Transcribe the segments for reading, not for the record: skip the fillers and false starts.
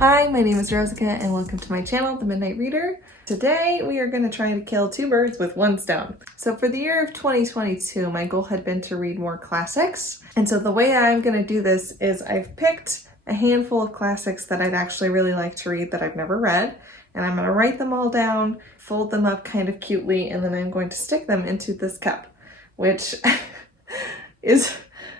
Hi, my name is Rosica and welcome to my channel, The Midnight Reader. Today we are going to try to kill two birds with one stone. So for the year of 2022, my goal had been to read more classics. And so the way I'm going to do this is I've picked a handful of classics that I'd actually really like to read that I've never read. And I'm going to write them all down, fold them up kind of cutely, and then I'm going to stick them into this cup, which is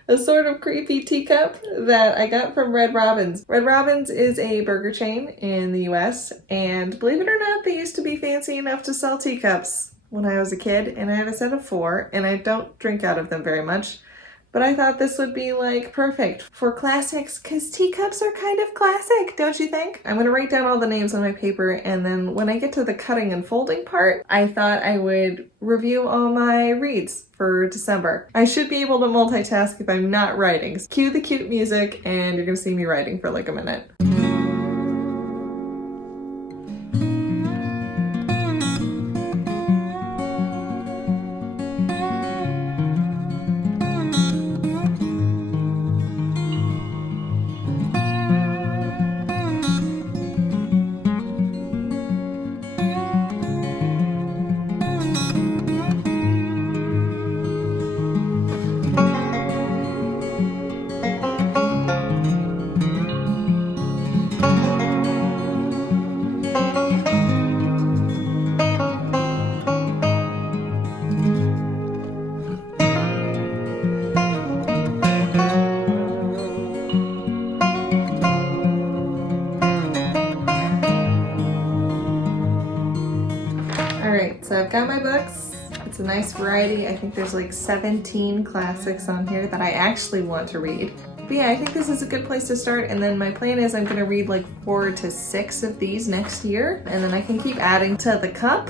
a sort of creepy teacup that I got from Red Robin's. Red Robin's is a burger chain in the US, and believe it or not, they used to be fancy enough to sell teacups when I was a kid, and I have a set of 4, and I don't drink out of them very much. But I thought this would be like perfect for classics because teacups are kind of classic, don't you think? I'm gonna write down all the names on my paper, and then when I get to the cutting and folding part, I thought I would review all my reads for December. I should be able to multitask if I'm not writing. Cue the cute music and you're gonna see me writing for like a minute. So I've got my books. It's a nice variety. I think there's like 17 classics on here that I actually want to read. But yeah, I think this is a good place to start, and then my plan is I'm gonna read like 4 to 6 of these next year, and then I can keep adding to the cup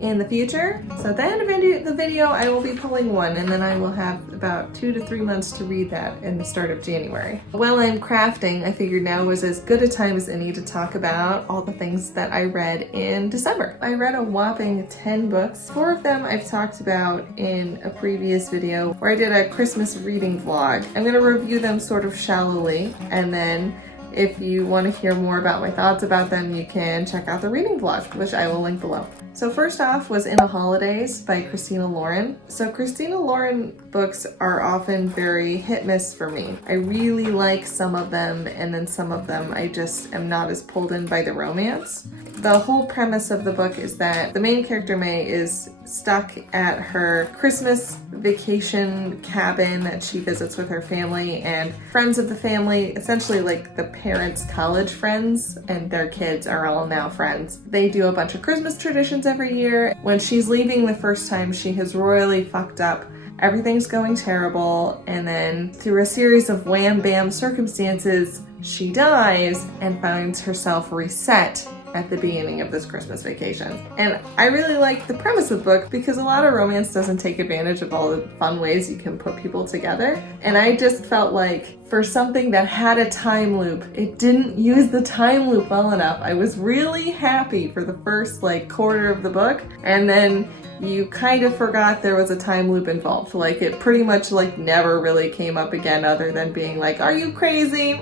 in the future. So at the end of the video, I will be pulling one, and then I will have about 2 to 3 months to read that in the start of January. While I'm crafting, I figured now was as good a time as any to talk about all the things that I read in December. I read a whopping 10 books. 4 of them I've talked about in a previous video where I did a Christmas reading vlog. I'm gonna review them sort of shallowly, and then if you want to hear more about my thoughts about them, you can check out the reading vlog, which I will link below. So first off was In a Holidaze by Christina Lauren. So Christina Lauren books are often very hit-miss for me. I really like some of them, and then some of them I just am not as pulled in by the romance. The whole premise of the book is that the main character, May, is stuck at her Christmas vacation cabin that she visits with her family, and friends of the family, essentially like the parents' college friends and their kids, are all now friends. They do a bunch of Christmas traditions every year. When she's leaving the first time, she has royally fucked up. Everything's going terrible, and then through a series of wham bam circumstances, she dies and finds herself reset at the beginning of this Christmas vacation. And I really like the premise of the book because a lot of romance doesn't take advantage of all the fun ways you can put people together. And I just felt like for something that had a time loop, it didn't use the time loop well enough. I was really happy for the first like quarter of the book, and then you kind of forgot there was a time loop involved. Like it pretty much like never really came up again, other than being like, are you crazy?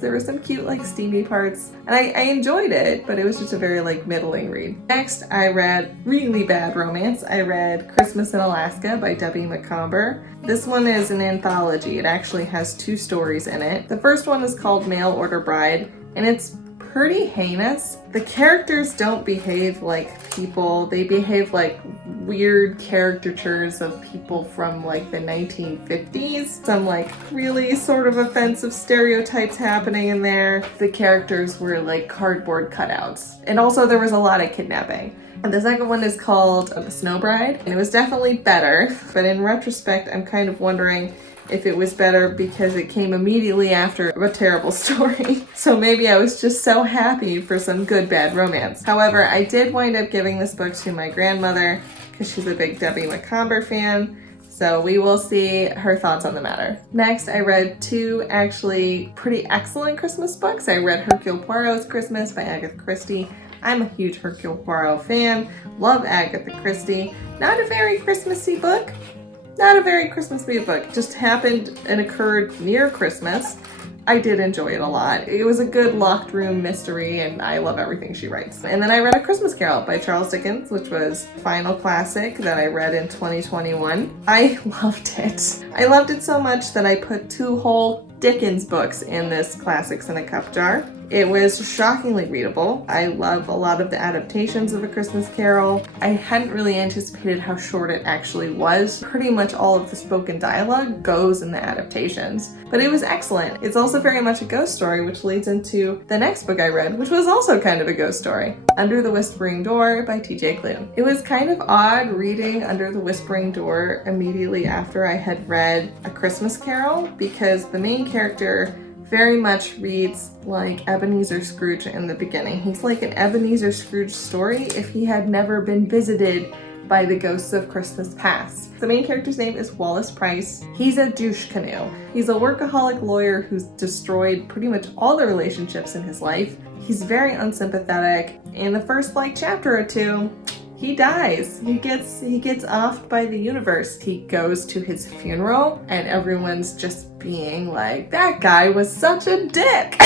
There were some cute like steamy parts, and I enjoyed it, but it was just a very like middling read. Next, I read really bad romance. I read Christmas in Alaska by Debbie Macomber. This one is an anthology. It actually has 2 stories in it. The first one is called Mail Order Bride, and it's pretty heinous. The characters don't behave like people. They behave like weird caricatures of people from like the 1950s. Some like really sort of offensive stereotypes happening in there. The characters were like cardboard cutouts. And also there was a lot of kidnapping. And the second one is called Snow Bride, and it was definitely better, but in retrospect I'm kind of wondering if it was better because it came immediately after a terrible story. So maybe I was just so happy for some good bad romance. However, I did wind up giving this book to my grandmother because she's a big Debbie Macomber fan. So we will see her thoughts on the matter. Next, I read 2 actually pretty excellent Christmas books. I read Hercule Poirot's Christmas by Agatha Christie. I'm a huge Hercule Poirot fan. Love Agatha Christie. Not a very Christmassy book. Not a very Christmassy book. Just happened and occurred near Christmas. I did enjoy it a lot. It was a good locked room mystery, and I love everything she writes. And then I read A Christmas Carol by Charles Dickens, which was final classic that I read in 2021. I loved it. I loved it so much that I put 2 whole Dickens books in this Classics in a Cup jar. It was shockingly readable. I love a lot of the adaptations of A Christmas Carol. I hadn't really anticipated how short it actually was. Pretty much all of the spoken dialogue goes in the adaptations, but it was excellent. It's also very much a ghost story, which leads into the next book I read, which was also kind of a ghost story, Under the Whispering Door by T.J. Klune. It was kind of odd reading Under the Whispering Door immediately after I had read A Christmas Carol, because the main character very much reads like Ebenezer Scrooge in the beginning. He's like an Ebenezer Scrooge story if he had never been visited by the ghosts of Christmas past. The main character's name is Wallace Price. He's a douche canoe. He's a workaholic lawyer who's destroyed pretty much all the relationships in his life. He's very unsympathetic. In the first chapter or 2, he dies. He gets offed by the universe. He goes to his funeral and everyone's just being like, that guy was such a dick.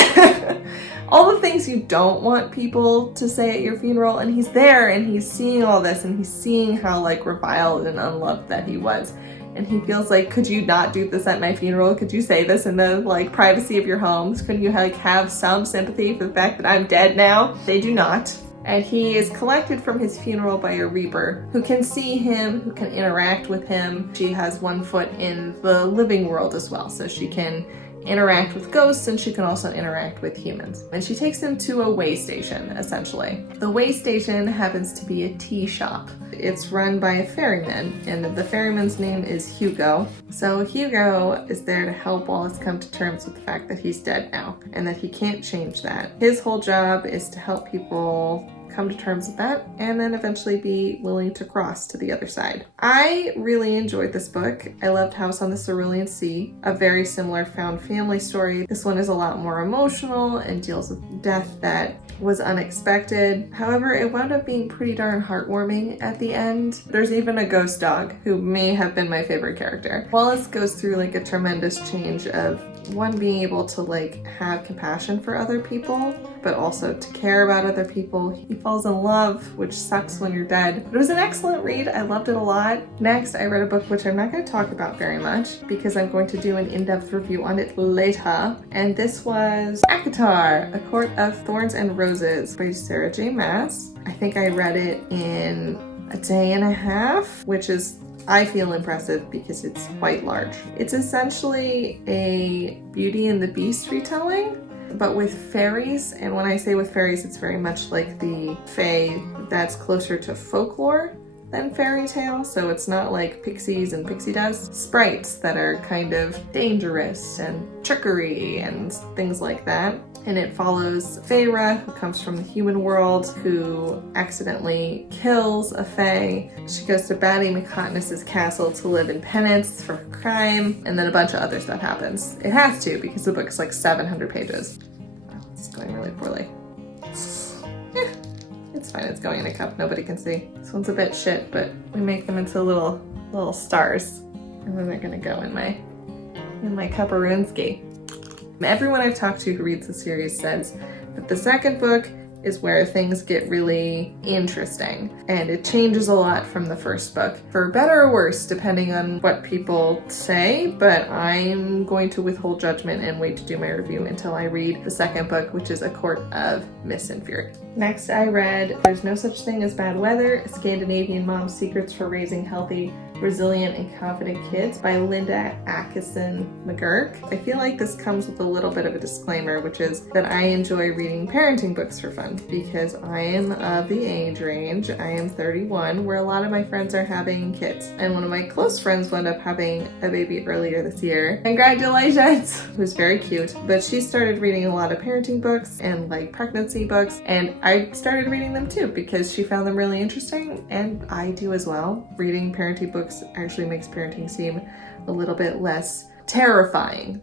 All the things you don't want people to say at your funeral, and he's there and he's seeing all this and he's seeing how reviled and unloved that he was. And he feels like, could you not do this at my funeral? Could you say this in the privacy of your homes? Couldn't you have some sympathy for the fact that I'm dead now? They do not. And he is collected from his funeral by a reaper who can see him, who can interact with him. She has one foot in the living world as well, so she can interact with ghosts and she can also interact with humans. And she takes him to a way station, essentially. The way station happens to be a tea shop. It's run by a ferryman, and the ferryman's name is Hugo. So Hugo is there to help Wallace come to terms with the fact that he's dead now and that he can't change that. His whole job is to help people come to terms with that and then eventually be willing to cross to the other side. I really enjoyed this book. I loved House on the Cerulean Sea, a very similar found family story. This one is a lot more emotional and deals with death that was unexpected. However, it wound up being pretty darn heartwarming at the end. There's even a ghost dog who may have been my favorite character. Wallace goes through a tremendous change of one, being able to have compassion for other people, but also to care about other people. He falls in love, which sucks when you're dead. But it was an excellent read. I loved it a lot. Next, I read a book which I'm not going to talk about very much because I'm going to do an in-depth review on it later. And this was Agatha, A Court of Thorns and Roses by Sarah J. Maas. I think I read it in a day and a half, which is, I feel, impressive because it's quite large. It's essentially a Beauty and the Beast retelling, but with fairies. And when I say with fairies, it's very much like the fae that's closer to folklore than fairy tale. So it's not like pixies and pixie dust. Sprites that are kind of dangerous and trickery and things like that. And it follows Feyre, who comes from the human world, who accidentally kills a fae. She goes to Batty McHotness's castle to live in penance for her crime, and then a bunch of other stuff happens. It has to, because the book is 700 pages. Oh, it's going really poorly. It's fine, it's going in a cup, nobody can see. This one's a bit shit, but we make them into little stars. And then they're gonna go in my cupperooski. Everyone I've talked to who reads the series says that the second book is where things get really interesting, and it changes a lot from the first book, for better or worse, depending on what people say, but I'm going to withhold judgment and wait to do my review until I read the second book, which is A Court of Mist and Fury. Next, I read There's No Such Thing as Bad Weather, A Scandinavian Mom's Secrets for Raising Healthy, Resilient and Confident Kids by Linda Atkinson McGurk. I feel like this comes with a little bit of a disclaimer, which is that I enjoy reading parenting books for fun because I am of the age range, I am 31, where a lot of my friends are having kids. And one of my close friends wound up having a baby earlier this year. Congratulations! It was very cute. But she started reading a lot of parenting books and pregnancy books, and I started reading them too because she found them really interesting, and I do as well. Reading parenting books actually makes parenting seem a little bit less terrifying.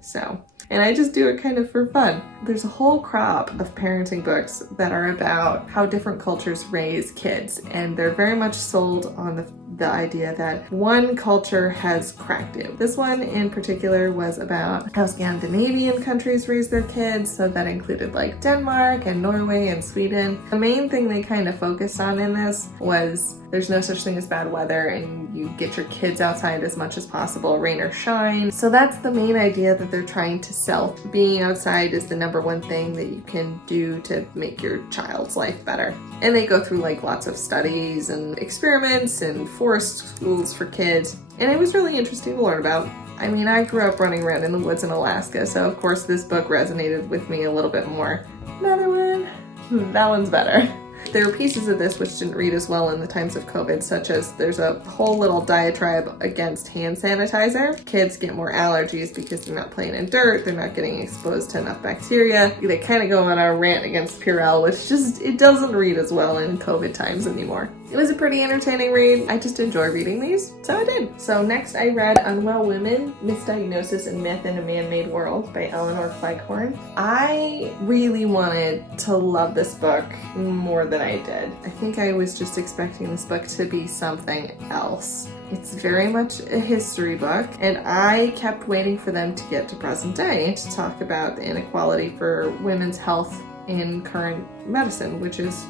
And I just do it kind of for fun. There's a whole crop of parenting books that are about how different cultures raise kids, and they're very much sold on the the idea that one culture has cracked you. This one in particular was about how Scandinavian countries raise their kids, so that included like Denmark and Norway and Sweden. The main thing they kind of focused on in this was there's no such thing as bad weather, and you get your kids outside as much as possible, rain or shine. So that's the main idea that they're trying to sell. Being outside is the number one thing that you can do to make your child's life better. And they go through like lots of studies and experiments and forest schools for kids. And it was really interesting to learn about. I mean, I grew up running around in the woods in Alaska, so of course this book resonated with me a little bit more. Another one? That one's better. There are pieces of this which didn't read as well in the times of COVID, such as there's a whole little diatribe against hand sanitizer. Kids get more allergies because they're not playing in dirt, they're not getting exposed to enough bacteria. They kind of go on a rant against Purell, which just, it doesn't read as well in COVID times anymore. It was a pretty entertaining read. I just enjoy reading these, so I did. So next I read Unwell Women, Misdiagnosis and Myth in a Man-Made World by Elinor Cleghorn. I really wanted to love this book more than I did. I think I was just expecting this book to be something else. It's very much a history book, and I kept waiting for them to get to present day to talk about the inequality for women's health in current medicine, which is,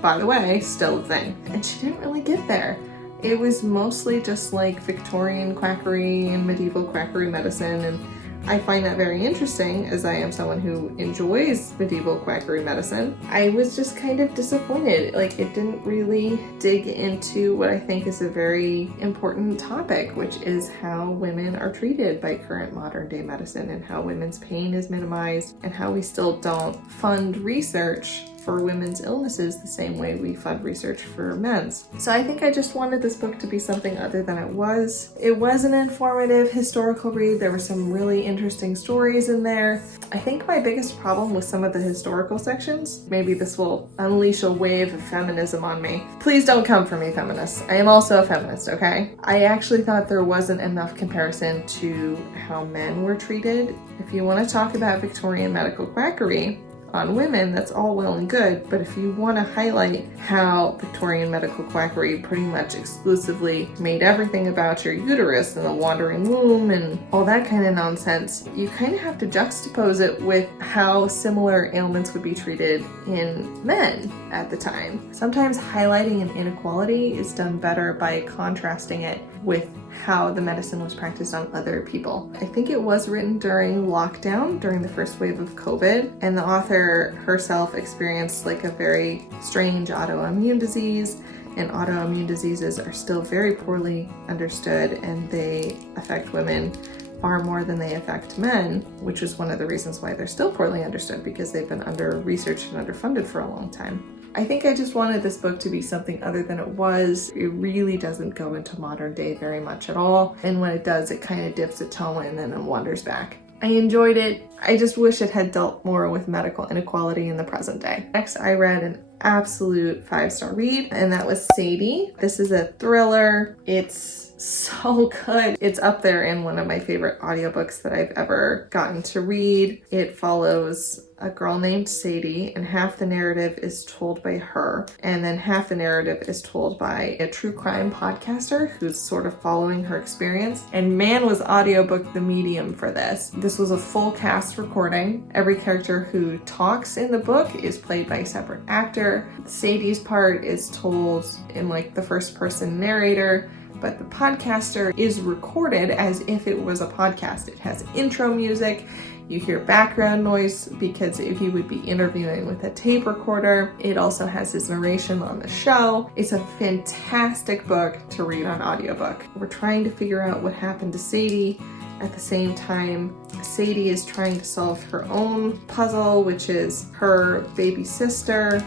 by the way, still a thing. And she didn't really get there. It was mostly just like Victorian quackery and medieval quackery medicine, and I find that very interesting as I am someone who enjoys medieval quackery medicine. I was just kind of disappointed. Like, it didn't really dig into what I think is a very important topic, which is how women are treated by current modern day medicine and how women's pain is minimized and how we still don't fund research for women's illnesses the same way we fund research for men's. So I think I just wanted this book to be something other than it was. It was an informative historical read. There were some really interesting stories in there. I think my biggest problem with some of the historical sections, maybe this will unleash a wave of feminism on me. Please don't come for me, feminists. I am also a feminist, okay? I actually thought there wasn't enough comparison to how men were treated. If you want to talk about Victorian medical quackery on women, that's all well and good, but if you want to highlight how Victorian medical quackery pretty much exclusively made everything about your uterus and the wandering womb and all that kind of nonsense, you kind of have to juxtapose it with how similar ailments would be treated in men at the time. Sometimes highlighting an inequality is done better by contrasting it with how the medicine was practiced on other people. I think it was written during lockdown, during the first wave of COVID, and the author herself experienced like a very strange autoimmune disease, and autoimmune diseases are still very poorly understood, and they affect women far more than they affect men, which is one of the reasons why they're still poorly understood, because they've been under-researched and underfunded for a long time. I think I just wanted this book to be something other than it was. It really doesn't go into modern day very much at all, and when it does, it kind of dips a toe in and then wanders back. I enjoyed it. I just wish it had dealt more with medical inequality in the present day. Next, I read an absolute 5-star read, and that was Sadie. This is a thriller. It's so good. It's up there in one of my favorite audiobooks that I've ever gotten to read. It follows a girl named Sadie, and half the narrative is told by her, and then half the narrative is told by a true crime podcaster who's sort of following her experience. And man, was audiobook the medium for this. This was a full cast recording. Every character who talks in the book is played by a separate actor. Sadie's part is told in like the first person narrator, but the podcaster is recorded as if it was a podcast. It has intro music. You hear background noise because he would be interviewing with a tape recorder. It also has his narration on the show. It's a fantastic book to read on audiobook. We're trying to figure out what happened to Sadie. At the same time, Sadie is trying to solve her own puzzle, which is her baby sister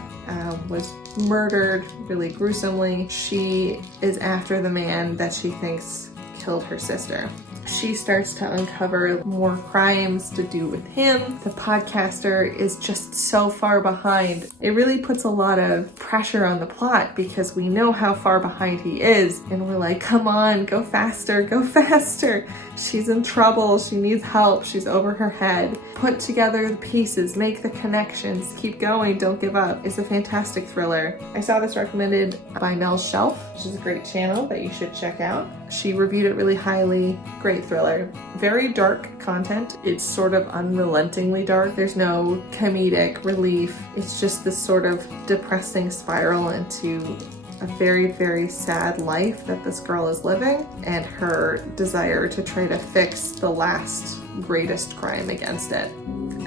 was murdered really gruesomely. She is after the man that she thinks killed her sister. she starts to uncover more crimes to do with him. The podcaster is just so far behind. It really puts a lot of pressure on the plot because we know how far behind he is, and we're like, come on, go faster, go faster. She's in trouble, she needs help, she's over her head. Put together the pieces, make the connections, keep going, don't give up. It's a fantastic thriller. I saw this recommended by Mel's Shelf, which is a great channel that you should check out. She reviewed it really highly. Great thriller. Very dark content. It's sort of unrelentingly dark. There's no comedic relief. It's just this sort of depressing spiral into a very, very sad life that this girl is living, and her desire to try to fix the last greatest crime against it.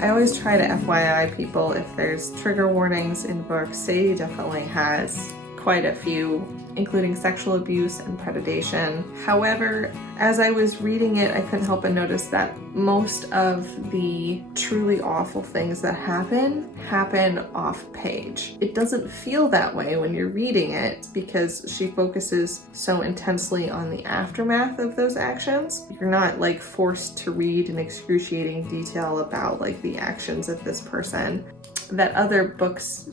I always try to FYI people if there's trigger warnings in books. Sadie definitely has quite a few, including sexual abuse and predation. However, as I was reading it, I couldn't help but notice that most of the truly awful things that happen off page. It doesn't feel that way when you're reading it because she focuses so intensely on the aftermath of those actions. You're not like forced to read in excruciating detail about like the actions of this person that other books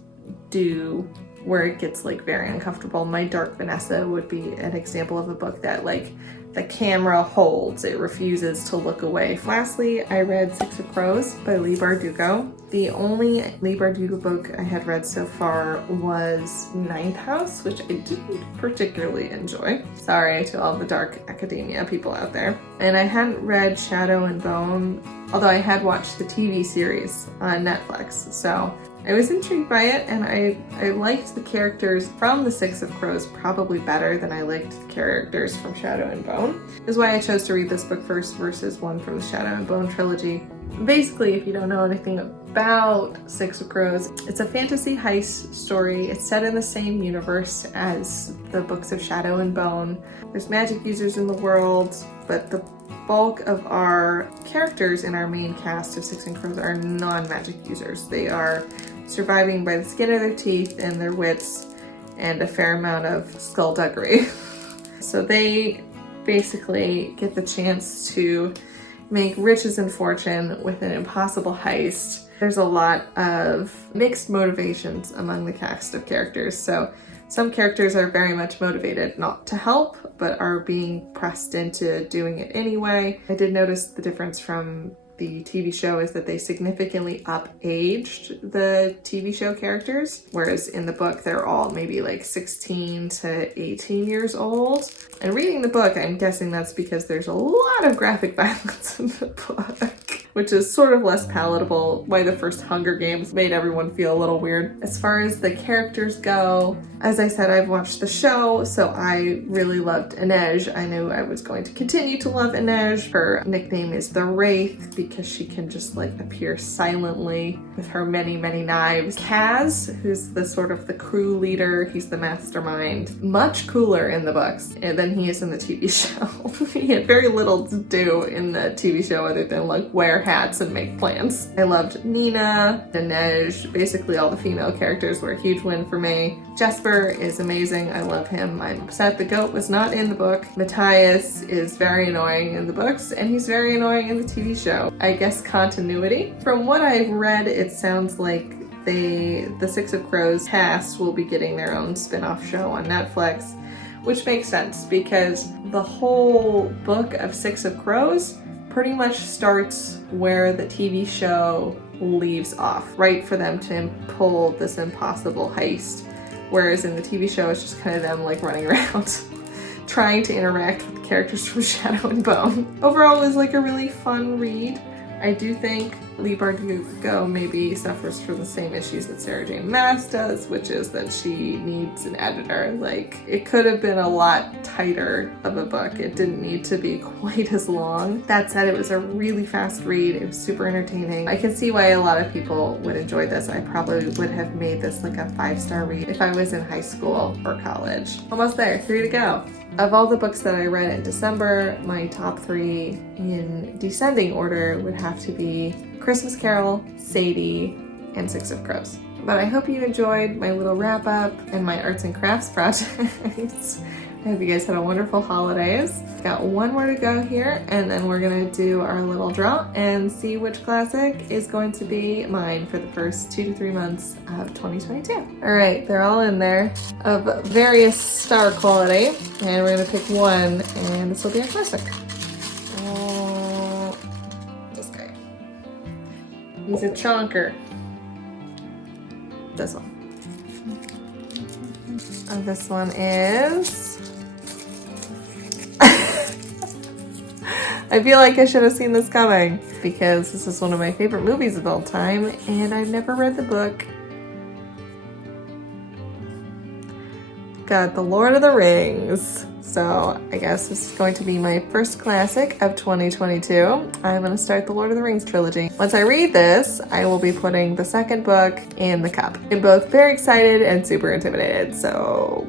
do, where it gets like very uncomfortable. My Dark Vanessa would be an example of a book that like the camera holds, it refuses to look away. Lastly, I read Six of Crows by Leigh Bardugo. The only Leigh Bardugo book I had read so far was Ninth House, which I didn't particularly enjoy. Sorry to all the dark academia people out there. And I hadn't read Shadow and Bone, although I had watched the TV series on Netflix, so I was intrigued by it, and I liked the characters from the Six of Crows probably better than I liked the characters from Shadow and Bone. This is why I chose to read this book first versus one from the Shadow and Bone trilogy. Basically, if you don't know anything about Six of Crows, it's a fantasy heist story. It's set in the same universe as the books of Shadow and Bone. There's magic users in the world, but the bulk of our characters in our main cast of Six of Crows are non-magic users. They are surviving by the skin of their teeth and their wits and a fair amount of skullduggery. So they basically get the chance to make riches and fortune with an impossible heist. There's a lot of mixed motivations among the cast of characters. So some characters are very much motivated not to help, but are being pressed into doing it anyway. I did notice the difference from the TV show is that they significantly up-aged the TV show characters, whereas in the book they're all maybe like 16 to 18 years old. And reading the book, I'm guessing that's because there's a lot of graphic violence in the book, which is sort of less palatable. Why the first Hunger Games made everyone feel a little weird. As far as the characters go, as I said, I've watched the show, so I really loved Inej. I knew I was going to continue to love Inej. Her nickname is the Wraith because she can just like appear silently with her many, many knives. Kaz, who's the sort of the crew leader, he's the mastermind. Much cooler in the books than he is in the TV show. He had very little to do in the TV show other than like wear hats and make plans. I loved Nina, Inej, basically all the female characters were a huge win for me. Jesper is amazing. I love him. I'm upset the goat was not in the book. Matthias is very annoying in the books, and he's very annoying in the TV show. I guess continuity. From what I've read, it sounds like the Six of Crows cast will be getting their own spin-off show on Netflix, which makes sense because the whole book of Six of Crows pretty much starts where the TV show leaves off, right, for them to pull this impossible heist. Whereas in the TV show, it's just kind of them like running around trying to interact with the characters from Shadow and Bone. Overall, it was like a really fun read. I do think Leigh Bardugo maybe suffers from the same issues that Sarah J. Maas does, which is that she needs an editor. Like, it could have been a lot tighter of a book. It didn't need to be quite as long. That said, it was a really fast read. It was super entertaining. I can see why a lot of people would enjoy this. I probably would have made this like a 5-star read if I was in high school or college. Almost there, 3 to go. Of all the books that I read in December, my top 3 in descending order would have to be Christmas Carol, Sadie, and Six of Crows. But I hope you enjoyed my little wrap up and my arts and crafts projects I hope you guys had a wonderful holidays. Got one more to go here, and then we're gonna do our little draw and see which classic is going to be mine for the first 2 to 3 months of 2022. All right, they're all in there of various star quality, and we're gonna pick one, and this will be our classic. Oh, this guy. He's a chonker. This one. And this one is... I feel like I should have seen this coming because this is one of my favorite movies of all time and I've never read the book. Got The Lord of the Rings. So I guess this is going to be my first classic of 2022. I'm going to start the Lord of the Rings trilogy. Once I read this, I will be putting the second book in the cup. I'm both very excited and super intimidated, so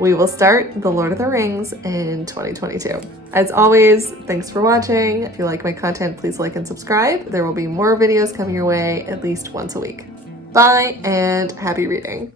we will start the Lord of the Rings in 2022. As always, thanks for watching. If you like my content, please like and subscribe. There will be more videos coming your way at least once a week. Bye and happy reading.